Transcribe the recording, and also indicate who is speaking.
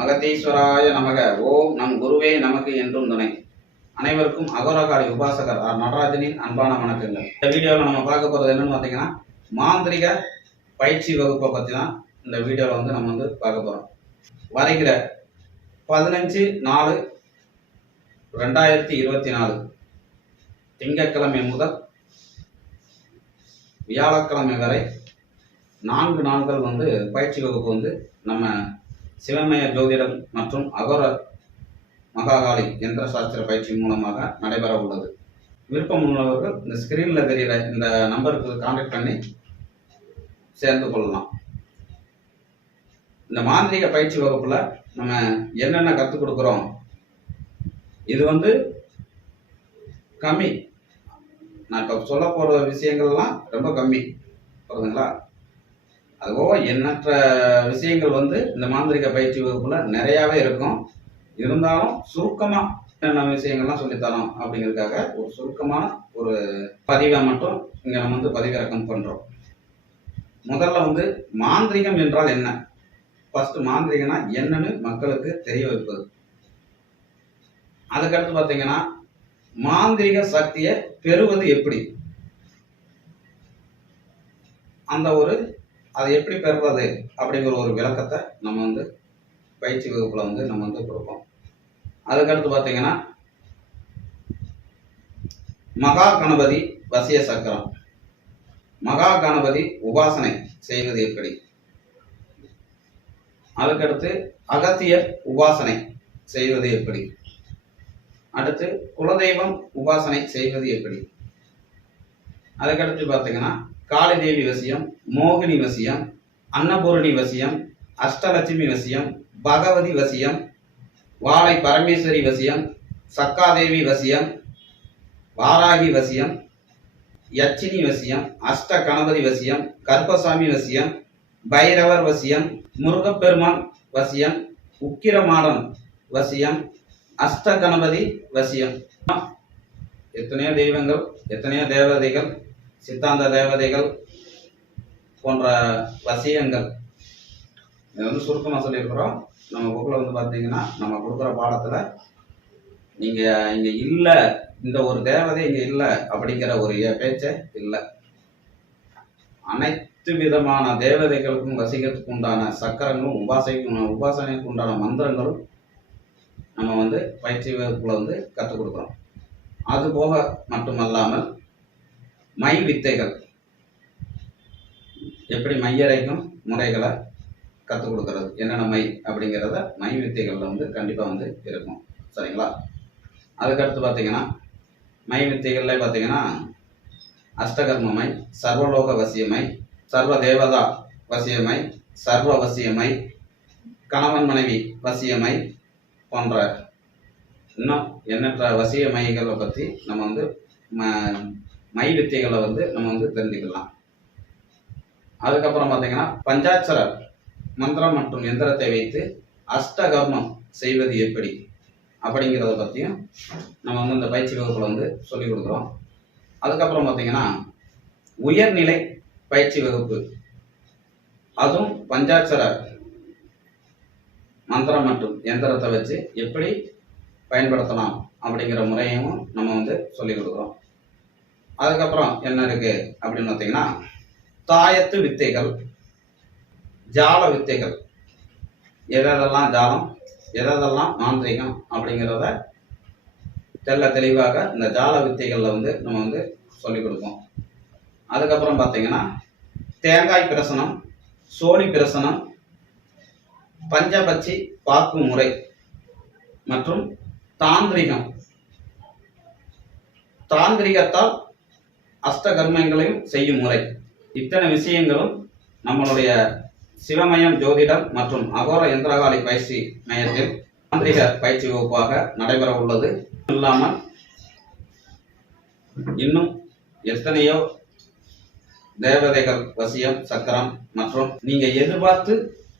Speaker 1: அகத்தீஸ்வராய நமக. ஓம் நம் குருவே நமக்கு என்றும் துணை. அனைவருக்கும் அகோரகாடி உபாசகர் ஆர் நடராஜனின் அன்பான வணக்கங்கள். இந்த வீடியோவில் நம்ம பார்க்க போகிறது என்னன்னு பார்த்தீங்கன்னா மாந்திரிக பயிற்சி வகுப்பை பற்றி தான் இந்த வீடியோவில் வந்து நம்ம வந்து பார்க்க போகிறோம் வரைகிற பதினஞ்சு நாலு ரெண்டாயிரத்தி இருபத்தி நாலு. திங்கட்கிழமை முதல் வியாழக்கிழமை வரை நான்கு நாட்கள் வந்து பயிற்சி வகுப்பு வந்து நம்ம சிவமய ஜோதிடம் மற்றும் அகோர மகாகாலி எந்திர சாஸ்திர பயிற்சி மூலமாக நடைபெற உள்ளது. விருப்பம் உள்ளவர்கள் இந்த ஸ்கிரீனில் தெரிகிற இந்த நம்பருக்கு கான்டாக்ட் பண்ணி சேர்ந்து கொள்ளலாம். இந்த மாந்திரிக பயிற்சி வகுப்பில் நம்ம என்னென்ன கற்றுக் கொடுக்குறோம்? இது வந்து கம்மி. நான் இப்போ சொல்ல போகிற விஷயங்கள்லாம் ரொம்ப கம்மி. புரியுதுங்களா அதுபோக எண்ணற்ற விஷயங்கள் வந்து இந்த மாந்திரிக பயிற்சி வகுப்புல நிறையாவே இருக்கும். இருந்தாலும் சுருக்கமாக என்னென்ன விஷயங்கள்லாம் சொல்லித்தரோம் அப்படிங்கிறதுக்காக ஒரு சுருக்கமான ஒரு பதிவை மட்டும் இங்கே நம்ம வந்து பதிவிறக்கம் பண்ணுறோம் முதல்ல வந்து மாந்திரிகம் என்றால் என்ன? ஃபர்ஸ்ட் மாந்திரிகனா என்னன்னு மக்களுக்கு தெரிய வைப்பது. அதுக்கடுத்து பார்த்தீங்கன்னா மாந்திரிக சக்தியை பெறுவது எப்படி? அந்த ஒரு அதை எப்படி பெறுறது அப்படிங்கிற ஒரு விளக்கத்தை நம்ம வந்து பயிற்சி வகுப்பில் வந்து நம்ம வந்து கொடுப்போம். அதுக்கடுத்து பார்த்தீங்கன்னா மகா கணபதி வசிய சக்கரம். மகா கணபதி உபாசனை செய்வது எப்படி? அதுக்கடுத்து அகத்தியர் உபாசனை செய்வது எப்படி? அடுத்து குலதெய்வம் உபாசனை செய்வது எப்படி? அதுக்கடுத்து பார்த்தீங்கன்னா காளிதேவி வசியம் மோகினி வசியம் அன்னபூரணி வசியம் அஷ்டலட்சுமி வசியம் பகவதி வசியம் வாழை பரமேஸ்வரி வசியம் சக்காதேவி வசியம் வாராகி வசியம் யச்சினி வசியம் அஷ்ட கணபதி வசியம் கர்ப்பசாமி வசியம் பைரவர் வசியம் முருகப்பெருமான் வசியம் உக்கிரமாடன் வசியம் அஷ்ட கணபதி வசியம். எத்தனையோ தெய்வங்கள் எத்தனையோ தேவதைகள் சித்தாந்த தேவதைகள் போன்ற வசியங்கள். இது வந்து சுருக்கமாக சொல்லியிருக்கிறோம். நம்ம புக்கில் வந்து பார்த்தீங்கன்னா நம்ம கொடுக்குற பாடத்தில் நீங்கள் இங்கே இல்லை இந்த ஒரு தேவதை இங்கே இல்லை அப்படிங்கிற ஒரு பேச்சே இல்லை. அனைத்து விதமான தேவதைகளுக்கும் வசிக்கிறதுக்கு உண்டான சக்கரங்களும் உபாசனைக்கு உபாசனைக்கு உண்டான மந்திரங்களும் நம்ம வந்து பயிற்சி வகுப்பில் வந்து கற்றுக் கொடுக்குறோம். அது போக மட்டுமல்லாமல் மை வித்தைகள். எப்படி மையறைக்கும் முறைகளை கற்றுக் கொடுக்கறது. என்னென்ன மை அப்படிங்கிறத மை வித்தைகளில் வந்து கண்டிப்பாக வந்து இருக்கும். சரிங்களா? அதுக்கடுத்து பார்த்தீங்கன்னா மை வித்தைகள்ல பார்த்தீங்கன்னா அஷ்டகர்மமை சர்வலோக வசியமை சர்வ தேவதா வசியமை சர்வ வசியமை கணவன் மனைவி வசியமை போன்ற இன்னும் எண்ணற்ற வசிய மைகளை பற்றி நம்ம வந்து மை வித்தியங்களை வந்து நம்ம வந்து தெரிஞ்சுக்கலாம். அதுக்கப்புறம் பார்த்தீங்கன்னா பஞ்சாட்சர மந்திரம் மற்றும் எந்திரத்தை வைத்து அஷ்டகர்மம் செய்வது எப்படி? அப்படிங்கிறத பற்றியும் நம்ம வந்து இந்த பயிற்சி வகுப்பில் வந்து சொல்லிக் கொடுக்குறோம். அதுக்கப்புறம் பார்த்தீங்கன்னா உயர்நிலை பயிற்சி வகுப்பு. அதுவும் பஞ்சாட்சர மந்திரம் மற்றும் எந்திரத்தை வச்சு எப்படி பயன்படுத்தலாம் அப்படிங்கிற முறையும் நம்ம வந்து சொல்லிக் கொடுக்குறோம். அதுக்கப்புறம் என்ன இருக்கு அப்படின்னு பார்த்தீங்கன்னா தாயத்து வித்தைகள் ஜால வித்தைகள். எதெல்லாம் ஜாலம் எதெல்லாம் மாந்திரிகம் அப்படிங்கிறத தெல்ல தெளிவாக இந்த ஜால வித்தைகளில் வந்து நம்ம வந்து சொல்லிக் கொடுப்போம். அதுக்கப்புறம் பார்த்தீங்கன்னா தேங்காய் பிரசனம் சோழி பிரசனம் பஞ்சபட்சி பார்க்கும் முறை மற்றும் தாந்திரிகம். தாந்திரிகத்தால் அஷ்டகர்மங்களையும் செய்யும் முறை. இத்தனை விஷயங்களும் நம்மளுடைய சிவமயம் ஜோதிடம் மற்றும் அகோர யந்திரகாலி பயிற்சி மையத்தில் மாந்திரிக பயிற்சி வகுப்பாக நடைபெற உள்ளது. இல்லாமல் இன்னும் எத்தனையோ தேவதைகள் வசியம் சக்கரம் மற்றும் நீங்க எதிர்பார்த்து